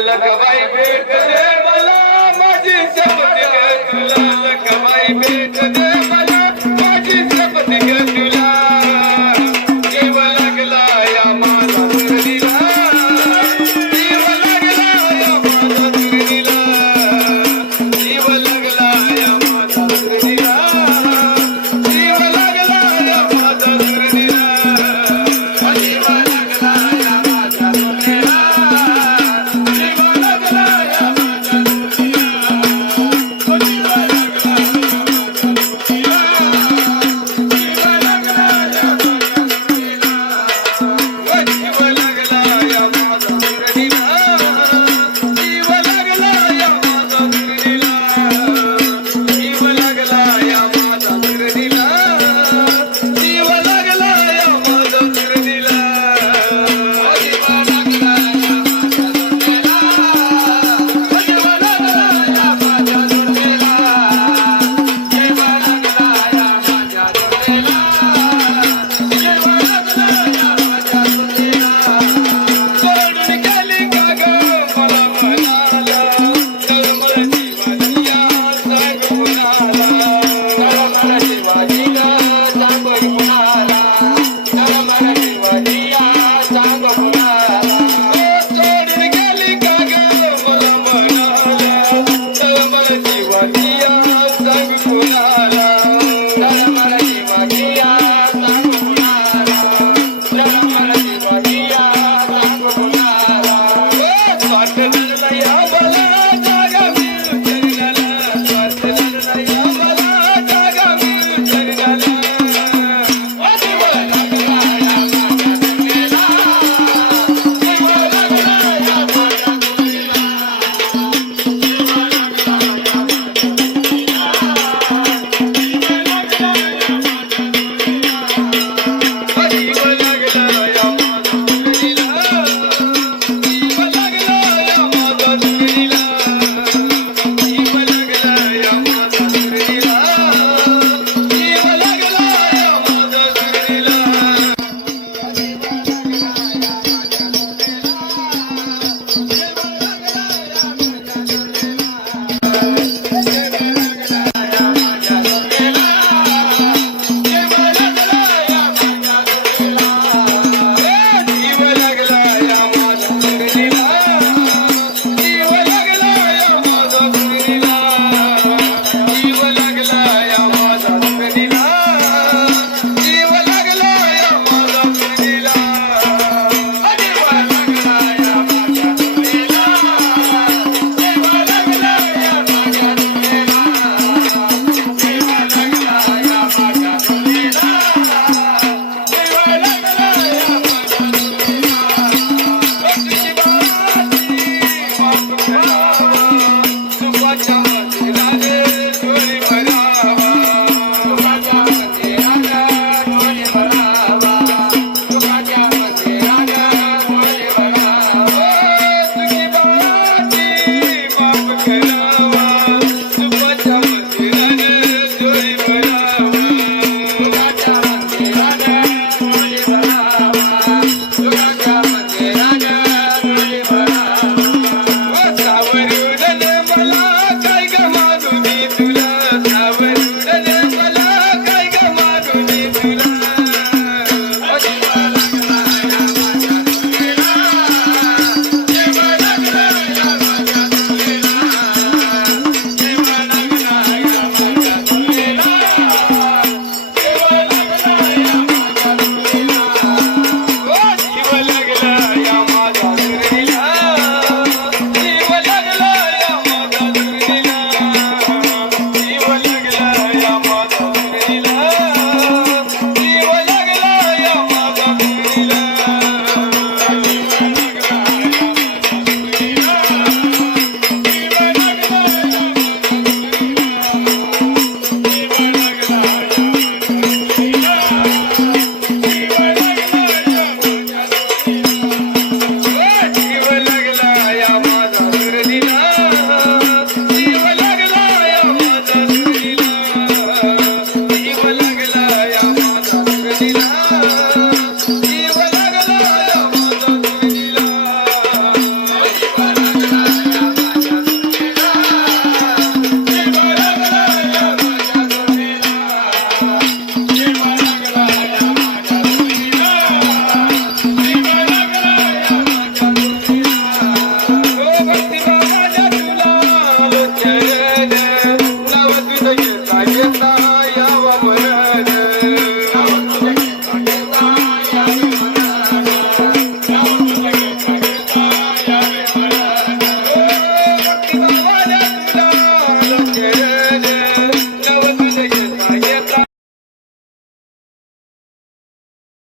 لك بھائی بیٹھ Bye.